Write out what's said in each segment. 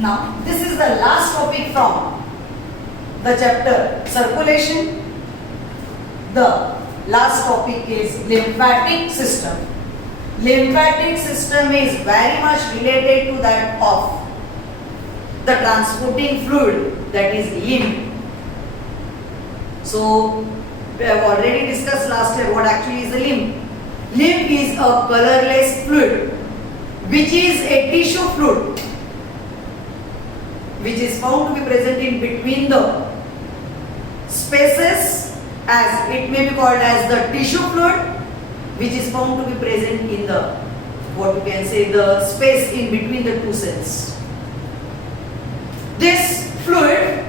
Now, this is the last topic from the chapter circulation. The last topic is lymphatic system. Lymphatic system is very much related to that of the transporting fluid, that is lymph. So, we have already discussed last year what actually is the lymph. Lymph is a colorless fluid which is a tissue fluid which is found to be present in between the spaces, as it may be called as the tissue fluid, which is found to be present in the, what you can say, the space in between the two cells. This fluid,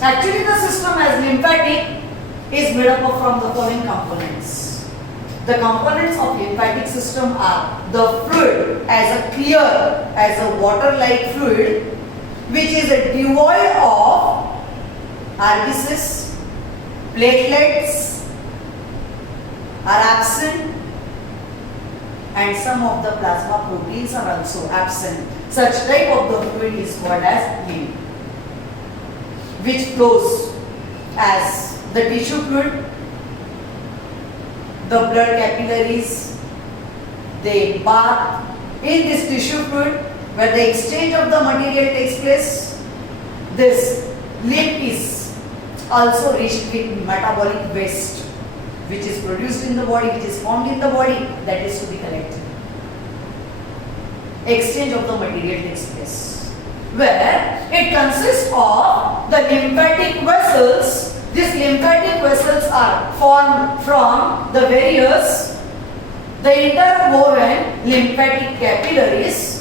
actually the system as lymphatic is made up of from the following components. The components of lymphatic system are the fluid as a clear, as a water-like fluid, which is devoid of RBCs, platelets are absent, and some of the plasma proteins are also absent. Such type of the fluid is called as lymph, which flows as the tissue fluid, the blood capillaries, they bath in this tissue fluid where the exchange of the material takes place. This lymph is also rich with metabolic waste which is produced in the body, which is formed in the body, that is to be collected. Exchange of the material takes place, where it consists of the lymphatic vessels. These lymphatic vessels are formed from the various, the interwoven lymphatic capillaries.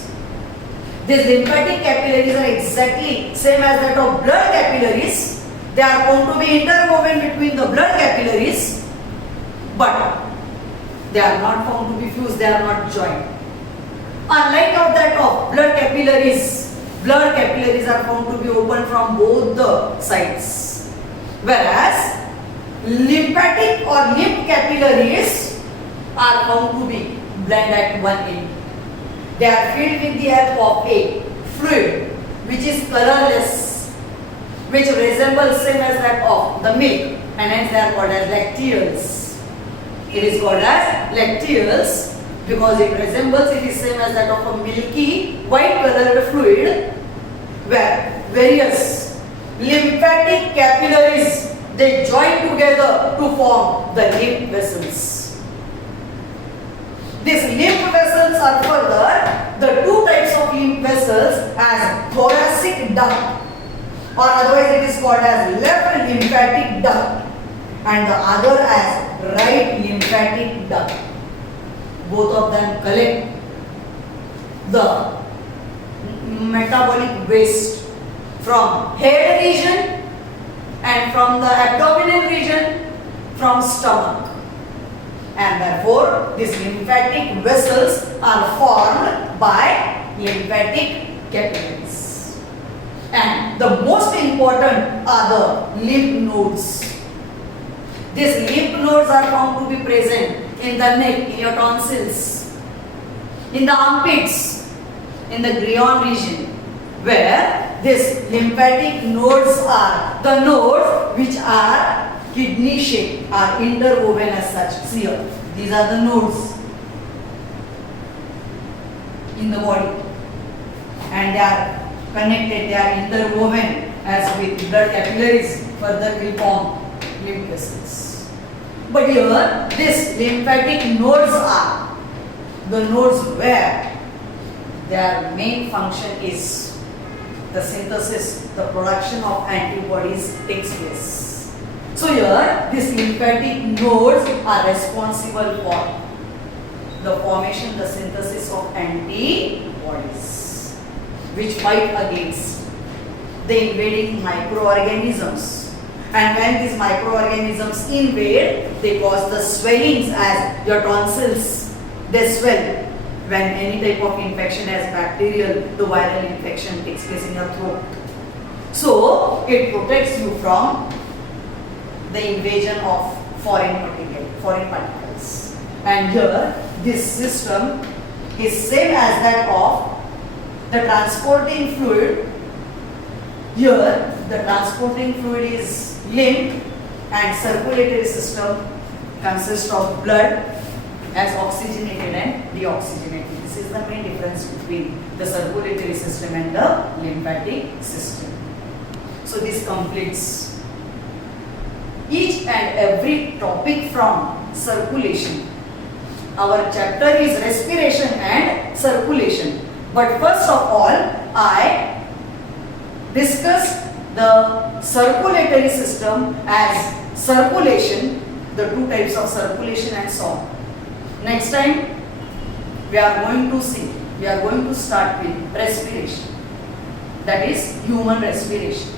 These lymphatic capillaries are exactly same as that of blood capillaries. They are found to be interwoven between the blood capillaries, but they are not found to be fused, they are not joined. Unlike of that of blood capillaries are found to be open from both the sides. Whereas lymphatic or lymph capillaries are found to be bland at one end. They are filled with the help of a fluid which is colorless, which resembles same as that of the milk, and hence they are called as lacteals. It is called as lacteals because it resembles, it is same as that of a milky white colored fluid, where various lymphatic capillaries, they join together to form the lymph vessels. These lymph vessels are further the two types of lymph vessels as thoracic duct, or otherwise it is called as left lymphatic duct, and the other as right lymphatic duct. Both of them collect the metabolic waste from head region and from the abdominal region, from stomach, and therefore these lymphatic vessels are formed by lymphatic capillaries. And the most important are the lymph nodes. These lymph nodes are found to be present in the neck, in your tonsils, in the armpits, in the Grion region, where these lymphatic nodes are the nodes which are kidney shaped, are interwoven as such. See here, these are the nodes in the body, and they are connected, they are interwoven as with blood capillaries, further will form lymph vessels. But here, these lymphatic nodes are the nodes where their main function is the synthesis, the production of antibodies takes place. So here, these lymphatic nodes are responsible for the formation, the synthesis of antibodies, which fight against the invading microorganisms. And when these microorganisms invade, they cause the swellings as your tonsils, they swell. When any type of infection as bacterial to viral infection takes place in your throat. So, it protects you from the invasion of foreign material, foreign particles. And here, this system is same as that of the transporting fluid, here the transporting fluid is lymph and circulatory system consists of blood as oxygenated and deoxygenated. This is the main difference between the circulatory system and the lymphatic system. So this completes each and every topic from circulation. Our chapter is respiration and circulation. But first of all, I discussed the circulatory system as circulation, the two types of circulation and so on. Next time we are going to start with respiration, that is human respiration.